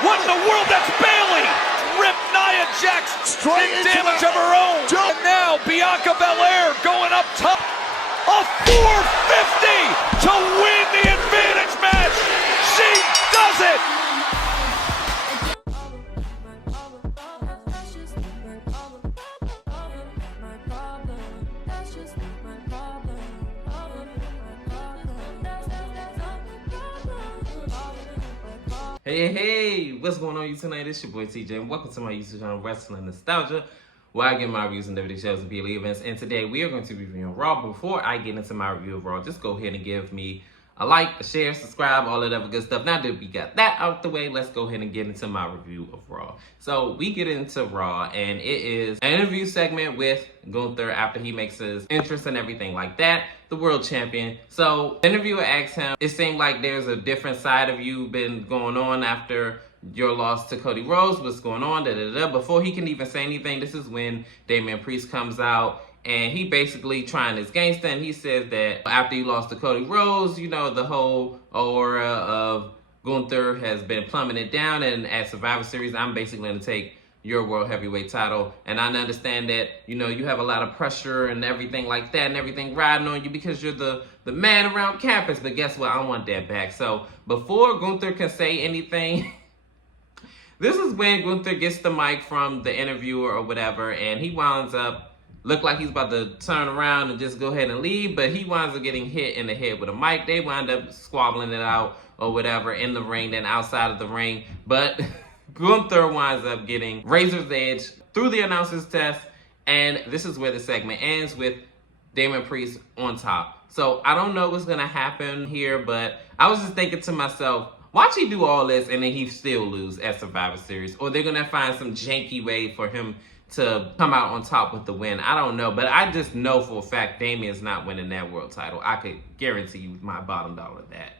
What in the world? That's Bayley! Ripped Nia Jax, did damage of her own. And now Bianca Belair going up top. A 450 to win the advantage match. She does it! Hey, what's going on YouTube tonight? It's your boy TJ, and welcome to my YouTube channel, Wrestling Nostalgia, where I get my reviews and WWE shows and PLE events. And today we are going to be reviewing Raw. Before I get into my review of Raw, just go ahead and give me a like, a share, subscribe, all of that other good stuff. Now that we got that out the way, let's go ahead and get into my review of Raw. So we get into Raw, and it is an interview segment with Gunther after he makes his entrance and everything like that, the world champion. So the interviewer asks him, it seemed like there's a different side of you been going on after your loss to Cody Rhodes. What's going on? Before he can even say anything, this is when Damian Priest comes out. And he basically trying his gangster, and he says that after he lost to Cody Rhodes, you know, the whole aura of Gunther has been plummeted down, and at Survivor Series, I'm basically going to take your World Heavyweight title. And I understand that, you know, you have a lot of pressure and everything like that, and everything riding on you because you're the man around campus. But guess what? I want that back. So before Gunther can say anything, this is when Gunther gets the mic from the interviewer or whatever, and he winds up look like he's about to turn around and just go ahead and leave, but he winds up getting hit in the head with a mic. They wind up squabbling it out or whatever in the ring, then outside of the ring. But Gunther winds up getting Razor's Edge through the announcer's test, and this is where the segment ends with Damian Priest on top. So I don't know what's gonna happen here, but I was just thinking to myself, watch he do all this and then he still lose at Survivor Series, or they're gonna find some janky way for him to come out on top with the win. I don't know, but I just know for a fact Damian's not winning that world title. I could guarantee you my bottom dollar that.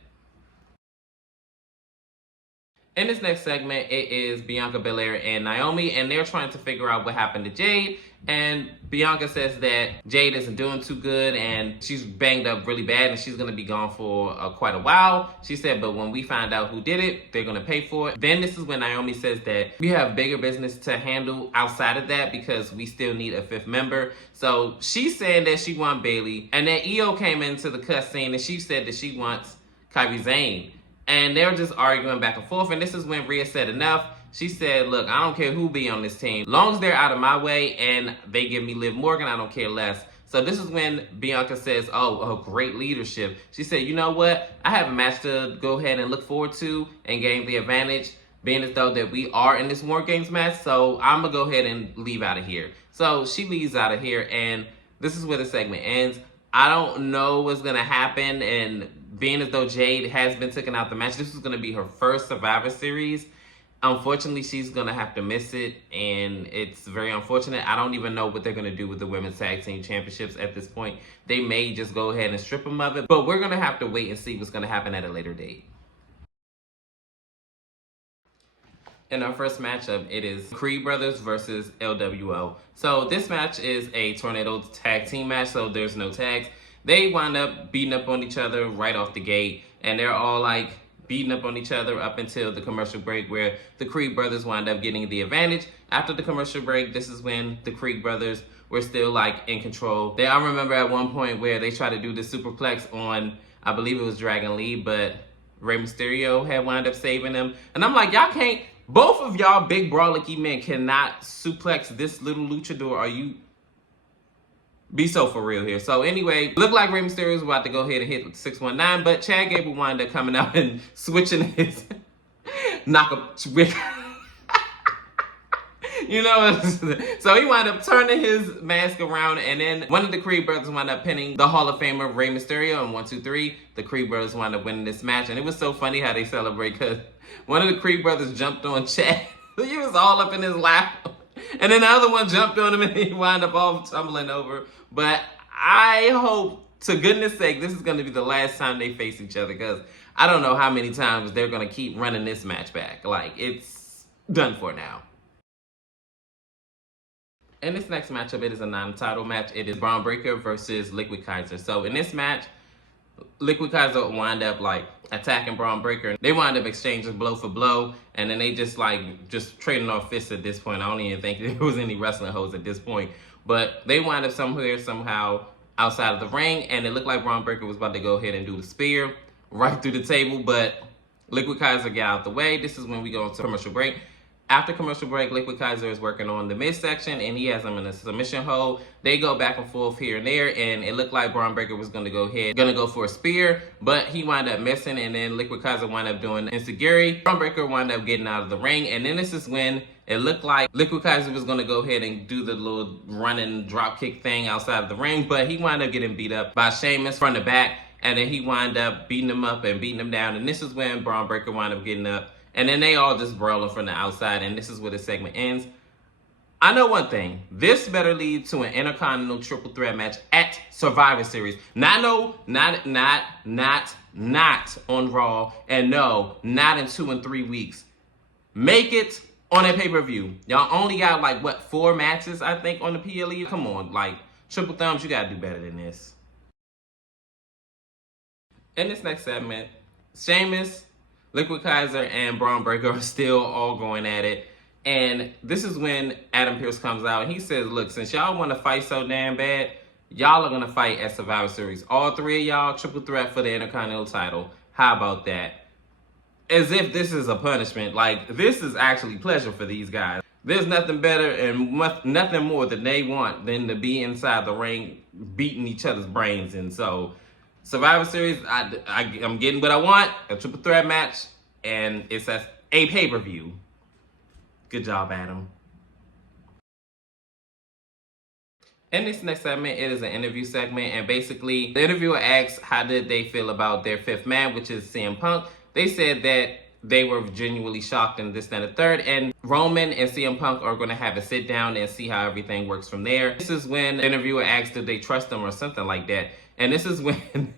In this next segment, it is Bianca Belair and Naomi, and they're trying to figure out what happened to Jade. And Bianca says that Jade isn't doing too good, and she's banged up really bad, and she's going to be gone for quite a while. She said, but when we find out who did it, they're going to pay for it. Then this is when Naomi says that we have bigger business to handle outside of that because we still need a fifth member. So she's saying that she wants Bayley, and then Io came into the cuss scene, and she said that she wants Kairi Sane. And they're just arguing back and forth. And this is when Rhea said enough. She said, look, I don't care who be on this team. Long as they're out of my way and they give me Liv Morgan, I don't care less. So this is when Bianca says, oh, great leadership. She said, you know what? I have a match to go ahead and look forward to and gain the advantage, being as though that we are in this War Games match. So I'm going to go ahead and leave out of here. So she leaves out of here, and this is where the segment ends. I don't know what's going to happen, and being as though Jade has been taken out the match, this is going to be her first Survivor Series. Unfortunately, she's going to have to miss it, and it's very unfortunate. I don't even know what they're going to do with the Women's Tag Team Championships at this point. They may just go ahead and strip them of it, but we're going to have to wait and see what's going to happen at a later date. In our first matchup, it is Creed Brothers versus LWO. So this match is a Tornado Tag Team match, so there's no tags. They wind up beating up on each other right off the gate, and they're all like beating up on each other up until the commercial break, where the Creed Brothers wind up getting the advantage. After the commercial break, this is when the Creed Brothers were still like in control. I remember at one point where they tried to do the superplex on, I believe it was Dragon Lee, but Rey Mysterio had wound up saving them. And I'm like, y'all can't, both of y'all big brawlicky men cannot suplex this little luchador. Are you? Be so for real here. So anyway, looked like Rey Mysterio was about to go ahead and hit 619, but Chad Gable wound up coming out and switching his switch. You know, so he wound up turning his mask around, and then one of the Creed Brothers wound up pinning the Hall of Famer Rey Mysterio, and 1, 2, 3, the Creed Brothers wound up winning this match. And it was so funny how they celebrate, because one of the Creed Brothers jumped on Chad. He was all up in his lap. And then the other one jumped on him, and he wound up all tumbling over. But I hope, to goodness sake, this is going to be the last time they face each other, because I don't know how many times they're going to keep running this match back. Like, it's done for now. In this next matchup, it is a non-title match. It is Braun Breaker versus Liquid Kaiser. So in this match, Liquid Kaiser wind up like attacking Braun Breaker. They wind up exchanging blow for blow, and then they just trading off fists at this point. I don't even think there was any wrestling hoes at this point. But they wind up somehow outside of the ring, and it looked like Braun Breaker was about to go ahead and do the spear right through the table, but Liquid Kaiser got out the way. This is when we go into commercial break. After commercial break, Liquid Kaiser is working on the midsection, and he has him in a submission hold. They go back and forth here and there, and it looked like Braun Breaker was going to go for a spear, but he wound up missing, and then Liquid Kaiser wound up doing enziguri. Braun Breaker wound up getting out of the ring, and then this is when it looked like Liquid Kaiser was going to go ahead and do the little running drop kick thing outside of the ring, but he wound up getting beat up by Sheamus from the back, and then he wound up beating him up and beating him down, and this is when Braun Breaker wound up getting up. And then they all just brawling from the outside, and this is where the segment ends. I know one thing. This better lead to an Intercontinental Triple Threat match at Survivor Series. Not on Raw, and no, not in 2 and 3 weeks. Make it on a pay-per-view. Y'all only got 4 matches, I think, on the PLE. Come on, triple thumbs, you gotta do better than this. In this next segment, Sheamus, Liquid Kaiser, and Braun Breaker are still all going at it. And this is when Adam Pearce comes out and he says, look, since y'all want to fight so damn bad, y'all are going to fight at Survivor Series. All 3 of y'all, triple threat for the Intercontinental title. How about that? As if this is a punishment. This is actually pleasure for these guys. There's nothing better and nothing more that they want than to be inside the ring beating each other's brains. And so Survivor Series, I'm getting what I want, a triple threat match, and it's a pay-per-view. Good job, Adam. In this next segment, it is an interview segment, and basically, the interviewer asks how did they feel about their 5th man, which is CM Punk. They said that they were genuinely shocked and this, that, and the third, and Roman and CM Punk are going to have a sit down and see how everything works from there. This is when the interviewer asks did they trust them or something like that. And this is when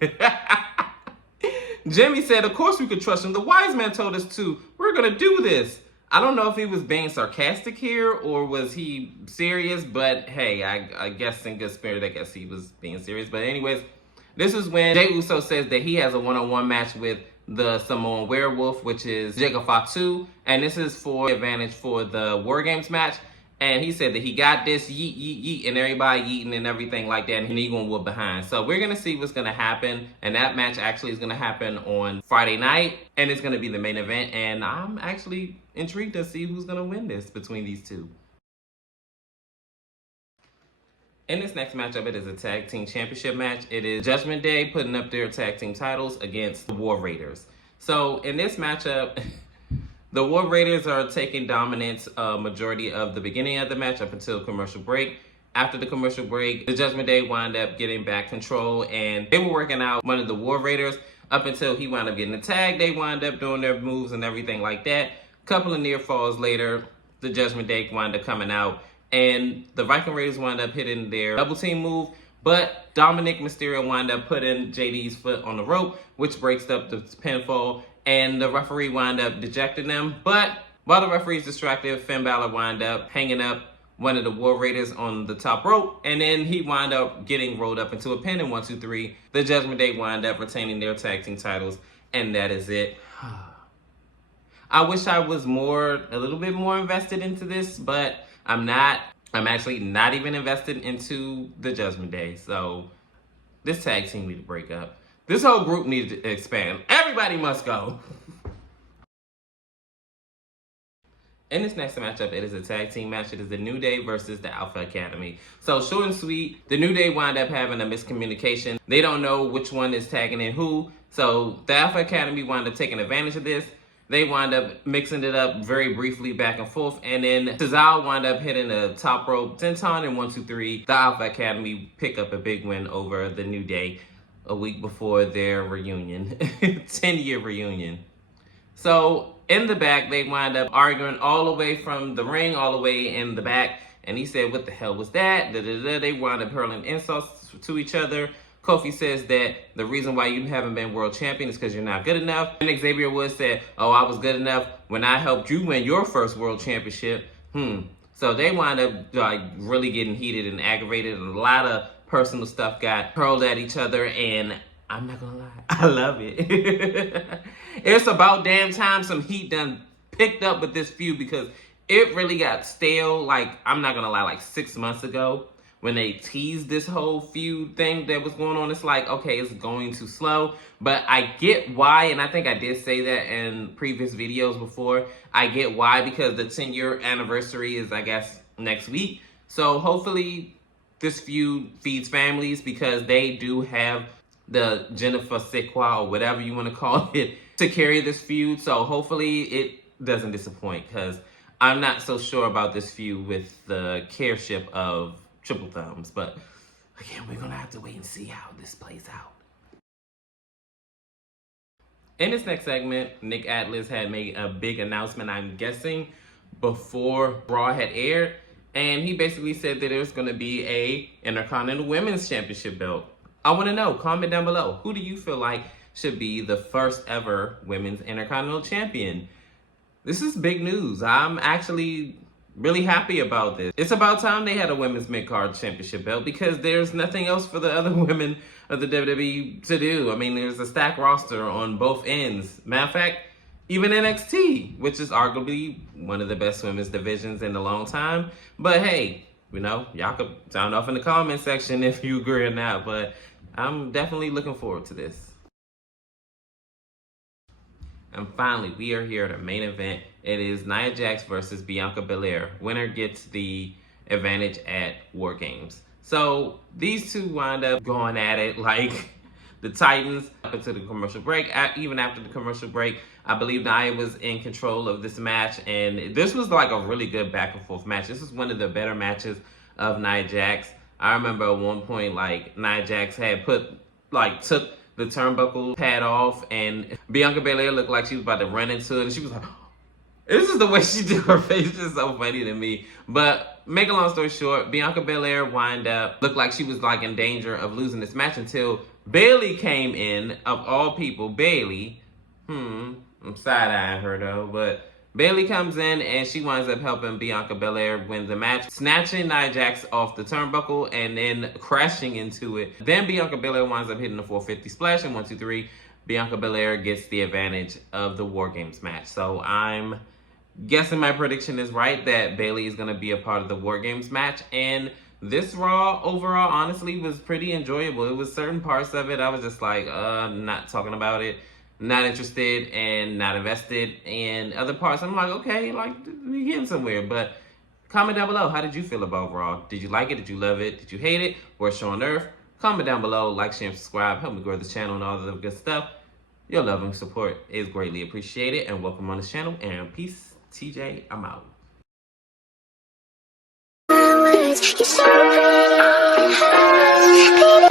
Jimmy said, of course we could trust him. The wise man told us to. We're going to do this. I don't know if he was being sarcastic here or was he serious, but hey, I guess in good spirit, I guess he was being serious. But anyways, this is when Jey Uso says that he has a one-on-one match with the Samoan Werewolf, which is Jacob Fatu, and this is for advantage for the War Games match. And he said that he got this, yeet, yeet, yeet, and everybody yeeting and everything like that, and he gonna whoop behind. So we're gonna see what's gonna happen, and that match actually is gonna happen on Friday night, and it's gonna be the main event, and I'm actually intrigued to see who's gonna win this between these two. In this next matchup, it is a tag team championship match. It is Judgment Day putting up their tag team titles against the War Raiders. So in this matchup, the War Raiders are taking dominance majority of the beginning of the match up until commercial break. After the commercial break, the Judgment Day wound up getting back control, and they were working out one of the War Raiders up until he wound up getting the tag. They wound up doing their moves and everything like that. Couple of near falls later, the Judgment Day wound up coming out, and the Viking Raiders wound up hitting their double team move, but Dominic Mysterio wound up putting JD's foot on the rope, which breaks up the pinfall, and the referee wound up dejecting them. But while the referee's distracted, Finn Balor wound up hanging up one of the War Raiders on the top rope, and then he wound up getting rolled up into a pin in 1, 2, 3. The Judgment Day wound up retaining their tag team titles, and that is it. I wish I was a little bit more invested into this, but I'm not. I'm actually not even invested into the Judgment Day. So this tag team need to break up. This whole group needs to expand. Everybody must go. In this next matchup, it is a tag team match. It is the New Day versus the Alpha Academy. So short and sweet, the New Day wind up having a miscommunication. They don't know which one is tagging in who. So the Alpha Academy wind up taking advantage of this. They wind up mixing it up very briefly back and forth. And then Cesaro wind up hitting a top rope senton in 1, 2, 3. The Alpha Academy pick up a big win over the New Day a week before their reunion, 10-year reunion. So in the back, they wind up arguing all the way from the ring, all the way in the back. And he said, what the hell was that? They wind up hurling insults to each other. Kofi says that the reason why you haven't been world champion is because you're not good enough. And Xavier Woods said, oh, I was good enough when I helped you win your first world championship. So they wind up really getting heated and aggravated, and a lot of personal stuff got hurled at each other, and I'm not gonna lie, I love it. It's about damn time some heat done picked up with this feud, because it really got stale, like, I'm not gonna lie, like 6 months ago when they teased this whole feud thing that was going on. It's like, okay, it's going too slow, but I get why, and I think I did say that in previous videos before. I get why, because the 10-year anniversary is, I guess, next week. So hopefully this feud feeds families, because they do have the Jennifer Sequa, or whatever you want to call it, to carry this feud. So hopefully it doesn't disappoint, because I'm not so sure about this feud with the careship of Triple Thumbs. But again, we're gonna have to wait and see how this plays out. In this next segment, Nick Atlas had made a big announcement, I'm guessing, before Raw had aired. And he basically said that there's going to be a Intercontinental Women's Championship belt. I want to know, comment down below, who do you feel like should be the first ever Women's Intercontinental Champion? This is big news. I'm actually really happy about this. It's about time they had a Women's Mid-Card Championship belt, because there's nothing else for the other women of the WWE to do. I mean, there's a stacked roster on both ends. Matter of fact, even NXT, which is arguably one of the best women's divisions in a long time. But hey, you know, y'all could sound off in the comment section if you agree or not, but I'm definitely looking forward to this. And finally, we are here at our main event. It is Nia Jax versus Bianca Belair. Winner gets the advantage at War Games. So these two wind up going at it like the Titans up into the commercial break. Even after the commercial break, I believe Nia was in control of this match, and this was like a really good back and forth match. This is one of the better matches of Nia Jax. I remember at one point, like, Nia Jax had took the turnbuckle pad off, and Bianca Belair looked like she was about to run into it, and she was like, this is the way she did her face, just so funny to me. But make a long story short, Bianca Belair looked like she was like in danger of losing this match until Bayley came in, of all people. Bayley, I'm side-eyeing her though, but Bayley comes in and she winds up helping Bianca Belair win the match, snatching Nia Jax off the turnbuckle and then crashing into it. Then Bianca Belair winds up hitting the 450 splash, and 1, 2, 3, Bianca Belair gets the advantage of the War Games match. So I'm guessing my prediction is right, that Bayley is going to be a part of the War Games match. And this Raw overall honestly was pretty enjoyable. It was certain parts of it I was just like, not talking about it, not interested and not invested. And other parts I'm like, okay, like, we're getting somewhere. But comment down below, how did you feel about Raw? Did you like it? Did you love it? Did you hate it? Worst show on earth? Comment down below, like, share, and subscribe. Help me grow this channel and all the good stuff. Your love and support is greatly appreciated. And welcome on this channel. And peace. TJ, I'm out. You're so pretty.